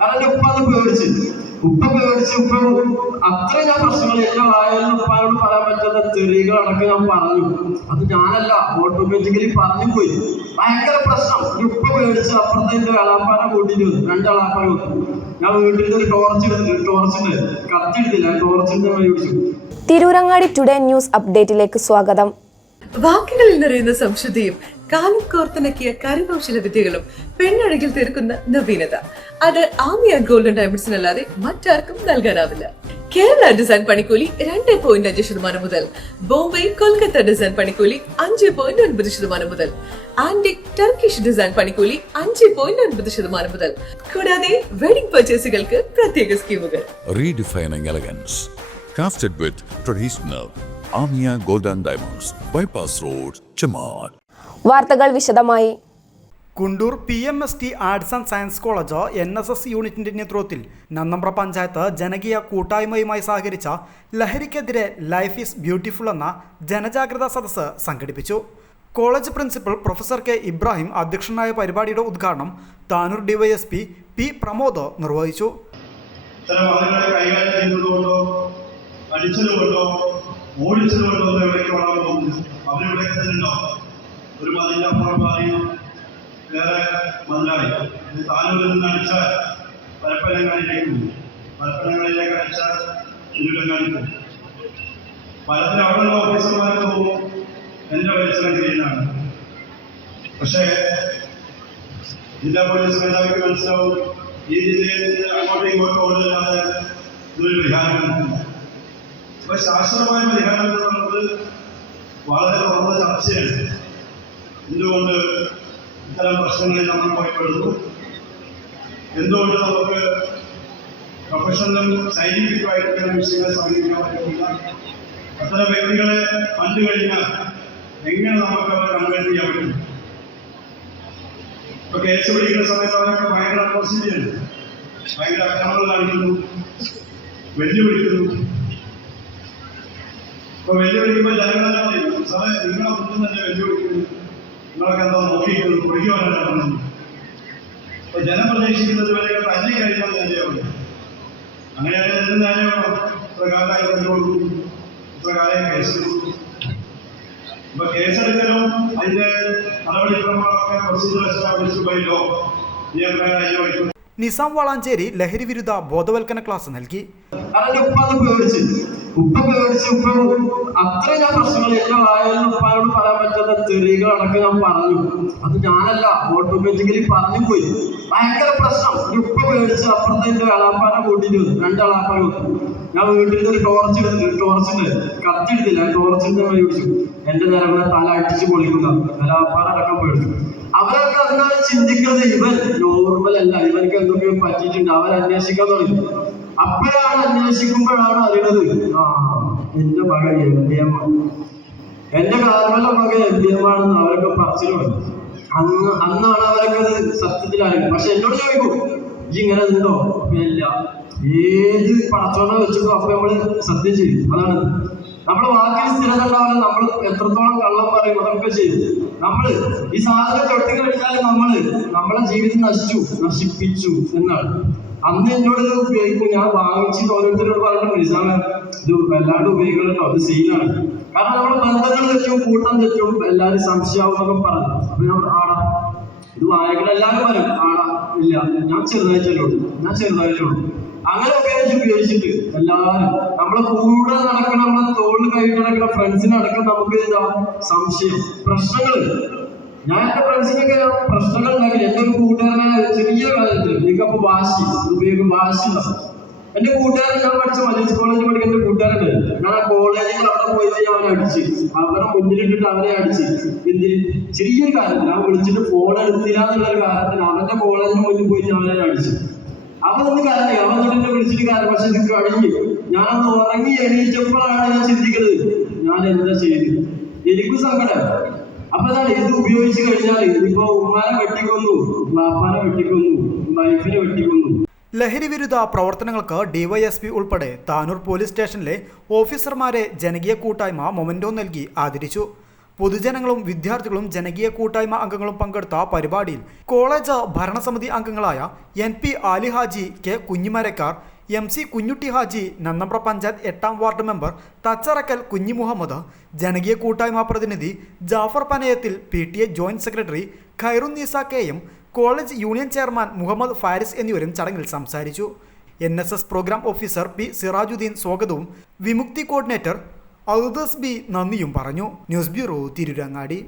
കാരണം ഉപ്പ അത് പേടിച്ച് ഉപ്പ അത്ര ഞാൻ പ്രശ്നങ്ങൾ എന്റെ വായാലും ഉപ്പാനോട് പറയാൻ പറ്റാത്ത തെറികളടക്കം ഞാൻ പറഞ്ഞു. അത് ഞാനല്ല, ഓട്ടോമാറ്റിക്കലി പറഞ്ഞു പോയി. ഭയങ്കര പ്രശ്നം. ഉപ്പ പേടിച്ച് അപ്പുറത്തെ എന്റെ അളാപ്പാനെ കൂട്ടിട്ട് രണ്ട് അളാപ്പാനെ വന്നു. ഞാൻ വീട്ടിൽ നിന്ന് ഒരു ടോർച്ചിന്റെ കത്തിയെടുത്തില്ല, ടോർച്ചിന്റെ വഴി പിടിച്ചു. തിരൂരങ്ങാടി ടുഡേ ന്യൂസ് അപ്ഡേറ്റിലേക്ക് സ്വാഗതം. വാക്കുകളിൽ നിറയുന്ന സംശുദ്ധിയും കാലം കോർത്തിണക്കിയ കരകൗശല വിദ്യകളും പെണ്ണഴകിൽ തീർക്കുന്ന നവീനത, അത് ആമിയ ഗോൾഡൻ ഡയമണ്ട്സിനല്ലാതെ മറ്റാർക്കും നൽകാനാവില്ല. കേരള ഡിസൈൻ പണിക്കൂലി 2.5% മുതൽ, ബോംബെ കൊൽക്കത്ത ഡിസൈൻ പണിക്കൂലി 5.9% മുതൽ, ആന്റിക് ടർക്കിഷ് ഡിസൈൻ പണിക്കൂലി 5.9% മുതൽ, കൂടാതെ വെഡിംഗ് പർച്ചേസുകൾക്ക് പ്രത്യേക സ്കീമുകൾ. Redefining elegance, crafted with traditional Amia Golden Diamonds, Bypass Road, Chamar. വാർത്തകൾ വിശദമായി. Kundoor PMST arts and science college NSS യൂണിറ്റിന്റെ നേതൃത്വത്തിൽ നന്നമ്പ്ര പഞ്ചായത്ത് ജനകീയ കൂട്ടായ്മയുമായി സഹകരിച്ച ലഹരിക്കെതിരെ ലൈഫ് ഈസ് ബ്യൂട്ടിഫുൾ എന്ന ജനജാഗ്രതാ സദസ്സ് സംഘടിപ്പിച്ചു. College principal professor K. Ibrahim അധ്യക്ഷനായ പരിപാടിയുടെ ഉദ്ഘാടനം താനൂർ DYSP P. പ്രമോദ് നിർവഹിച്ചു. ഓടിച്ചതുകൊണ്ടൊന്നും എവിടേക്ക് വളർന്നു പോകുന്നു. അവരെവിടെയൊക്കെ തന്നെ ഉണ്ടാവും. ഒരു മതിലിൻ്റെ അപ്പുറം പറയും വേറെ മതിലായി. താനൂരിൽ നിന്ന് അടിച്ചാൽ പരപ്പനങ്ങാടിയിലേക്ക് പോകും, പരപ്പനങ്ങാടിയിലേക്ക് അടിച്ചാൽ തിരുവല്ലങ്ങാടി പോകും. പലതിനും അവിടെയുള്ള ഓഫീസർമാർക്ക് പോകും എൻ്റെ പരിസരം ക്ലീനാണ്. പക്ഷേ ജില്ലാ പോലീസ് മേധാവിക്ക് മനസ്സിലാവും ഈ ജില്ലയിൽ നിന്ന് അങ്ങോട്ടും ഇങ്ങോട്ടും ഓടില്ലാതെ ഇതൊരു പരിഹാരമില്ല. അപ്പോൾ ശാസ്ത്രമായ പരിഹാരം എന്നുള്ളത് വളരെ തുറന്ന ചർച്ചയാണ്. എന്തുകൊണ്ട് ഇത്തരം പ്രശ്നങ്ങളിൽ നമ്മൾ പോയിപ്പെടുന്നു, എന്തുകൊണ്ട് നമുക്ക് പ്രൊഫഷണലും സയന്റിഫിക്കുമായിട്ടുള്ള വിഷയങ്ങളെ സമീപിക്കാൻ പറ്റുന്നില്ല, അത്തരം വ്യക്തികളെ കണ്ടു കഴിഞ്ഞാൽ എങ്ങനെ നമുക്ക് അവരെ കൺവേർട്ട് ചെയ്യാൻ പറ്റും. ഇപ്പോൾ കേസ് പിടിക്കുന്ന സമയത്ത് അവരൊക്കെ ഭയങ്കര പോസിറ്റീവാണ്, ഭയങ്കര അക്രമങ്ങൾ കാണിക്കുന്നു, വെല്ലുവിളിക്കുന്നു. ഇപ്പോൾ വെല്ലുവിളിക്കുമ്പോൾ ജനങ്ങളെ പറയും സാറേ നിങ്ങളെ ഒന്നും തന്നെ വെല്ലുവിളിക്കുന്നു, നിങ്ങളൊക്കെ എന്താ നോക്കിയിരിക്കുന്നു, കുടിക്കുവാനാണ് പറഞ്ഞത്. അപ്പോൾ ജനം പ്രതീക്ഷിക്കുന്നത് വരെ തല്ലി കഴിയുന്നത് നേരെയാവുന്നു. അങ്ങനെയാണ് എന്ത് നേരെയാണോ ഇത്ര കാലമായി കൊണ്ടുകൊടുക്കും, ഇത്ര കാലം കേസെടുക്കും. ഇപ്പോൾ കേസെടുക്കലും അതിൻ്റെ നടപടിക്രമങ്ങളൊക്കെ പ്രൊസീജിയർ എസ്റ്റാബ്ലിഷ്ഡ് ബൈ ലോ നിയമപ്രകാരം അതിനെ വയ്ക്കും. നിസാം വളാഞ്ചേരി ലഹരി വിരുദ്ധ ബോധവൽക്കരണ ക്ലാസ് നൽകി. ഉപ്പ അത്ര ഞാൻ പ്രശ്നങ്ങൾ എന്റെ വായാലും ഉപ്പാനോട് പറയാൻ പറ്റാത്ത തെറികളടക്കം ഞാൻ പറഞ്ഞു. അത് ഞാനല്ല, ഓട്ടോമാറ്റിക്കലി പറഞ്ഞു പോയി. ഭയങ്കര പ്രശ്നം. ഉപ്പ പേടിച്ച് അപ്പുറത്തെ എന്റെ അളാപ്പാനെ കൂട്ടിട്ട് രണ്ട് അളാപ്പാനെ വന്നു. ഞാൻ വീട്ടിൽ നിന്ന് ഒരു ടോർച്ചിന്റെ കത്തിയെടുത്തില്ല, ടോർച്ചിന്റെ വഴി പിടിച്ചു. എന്റെ നേരെ തല അടിച്ച് പൊളിക്കുന്ന അളാപ്പാനടക്കം പേടിച്ചു. അവരൊക്കെ എന്താണ് ചിന്തിക്കുന്നത്, ഇവൻ നോർമൽ അല്ല, ഇവർക്ക് എന്തൊക്കെയോ പറ്റിയിട്ടുണ്ട്, അവരന്വേഷിക്കാൻ തുടങ്ങി. അപ്പോഴാണ് അന്വേഷിക്കുമ്പോഴാണ് അറിയുന്നത് എന്റെ മകൻ MDM, എന്റെ കാർമല മകൻ MDM ആണെന്ന് അവരൊക്കെ പറച്ചിൽ തുടങ്ങി. അന്നാണ് അവരൊക്കെ സത്യത്തിൽ അറിയുന്നത്. പക്ഷെ എന്നോട് ചോദിക്കും ഈ ഇങ്ങനെ ഉണ്ടോ? ഇല്ല. ഏത് പടച്ചോനെ വെച്ചപ്പോ അപ്പൊ നമ്മള് സത്യം ചെയ്യും. അതാണ് നമ്മുടെ വാക്കിൽ സ്ഥിരത ഉണ്ടാവില്ല. നമ്മൾ എത്രത്തോളം കള്ളം പറയും അതൊക്കെ ചെയ്യും. നമ്മള് ഈ സാധനം തൊട്ട് കഴിഞ്ഞാൽ നമ്മളെ ജീവിതം നശിപ്പിച്ചു എന്നാണ്. അന്ന് എന്നോട് ഇത് ഉപയോഗിക്കും. ഞാൻ വാങ്ങിച്ച് ഓരോരുത്തരോട് പറഞ്ഞിട്ട് നിസാമ ഇത് വല്ലാണ്ട് ഉപയോഗിക്കണല്ലോ, അത് സീനാണ്. കാരണം നമ്മുടെ ബന്ധങ്ങൾ തെറ്റും, കൂട്ടം തെറ്റും, എല്ലാവരും സംശയാവും എന്നൊക്കെ പറഞ്ഞു. അപ്പൊ ഞാൻ ആടാ ഇത് വായകളെല്ലാവരും പറയും ആടാ ഇല്ല ഞാൻ ചെറുതായിട്ടുള്ളൂ. അങ്ങനെ ഉപയോഗിച്ചിട്ട് എല്ലാവരും നമ്മളെ കൂടെ നടക്കണം, നമ്മളെ തോളിൽ കൈയിട്ട് നടക്കുന്ന ഫ്രണ്ട്സിനടക്കം നമുക്ക് എന്താ സംശയം, പ്രശ്നങ്ങള്. ഞാൻ എന്റെ ഫ്രണ്ട്സിനൊക്കെ പ്രശ്നങ്ങൾ ഉണ്ടാക്കില്ല. എന്റെ ഒരു കൂട്ടുകാരനെ ചെറിയ കാര്യത്തിൽ എനിക്കപ്പോ വാശി ഉണ്ടാവും. എന്റെ കൂട്ടുകാരൻ ഞാൻ പഠിച്ച മജീസ് കോളേജിൽ പഠിക്കുന്ന എന്റെ കൂട്ടുകാരൻ, ഞാൻ ആ കോളേജിൽ അവിടെ പോയിട്ട് ഞാൻ അവനെ അടിച്ച്, അവരെ മുന്നിലിട്ടിട്ട് അവനെ അടിച്ച്. എന്തിന്? ചെറിയൊരു കാര്യത്തിൽ അവൻ വിളിച്ചിട്ട് ഫോൺ എടുത്തില്ല എന്നുള്ളൊരു കാര്യത്തിൽ അവന്റെ കോളേജിന് മുന്നിൽ പോയിട്ട് അവനെ അടിച്ചു. അവനൊന്ന് കാരണം അവൻ എന്നെ വിളിച്ചിട്ട് കാര്യം. പക്ഷെ ഇത് കഴിഞ്ഞ് ഞാനൊന്ന് ഉറങ്ങി എണീറ്റപ്പോഴാണ് ഞാൻ ചിന്തിക്കുന്നത് ഞാൻ എന്താ ചെയ്ത്. എനിക്കും സങ്കടം. അപ്പൊ അതാണ് ഇത് ഉപയോഗിച്ച് കഴിഞ്ഞാൽ ഇപ്പൊ ഉമ്മാനെ വെട്ടിക്കൊന്നു, ബാപ്പാനെ വെട്ടിക്കൊന്നു, വൈഫിനെ വെട്ടിക്കൊന്നു. ലഹരി വിരുദ്ധ പ്രവർത്തനങ്ങൾക്ക് DYSP ഉൾപ്പെടെ താനൂർ പോലീസ് സ്റ്റേഷനിലെ ഓഫീസർമാരെ ജനകീയ കൂട്ടായ്മ മൊമെന്റോ നൽകി ആദരിച്ചു. പൊതുജനങ്ങളും വിദ്യാർത്ഥികളും ജനകീയ കൂട്ടായ്മ അംഗങ്ങളും പങ്കെടുത്ത പരിപാടിയിൽ കോളേജ് ഭരണസമിതി അംഗങ്ങളായ NP Ali Haji, K Kunjimarakkar, MC Kunjutty Haji, Nannambra panchayat 8ാം വാർഡ് മെമ്പർ തച്ചറക്കൽ കുഞ്ഞി മുഹമ്മദ്, ജനകീയ കൂട്ടായ്മ പ്രതിനിധി Jafar Panayathil, PTA joint secretary Khairunnisa KM, college union chairman Muhammad Faris എന്നിവരും ചടങ്ങിൽ സംസാരിച്ചു. NSS programme officer P Sirajuddin സ്വാഗതവും വിമുക്തി കോർഡിനേറ്റർ ഔദസ് B നന്ദിയും പറഞ്ഞു. News bureau, Tirurangadi.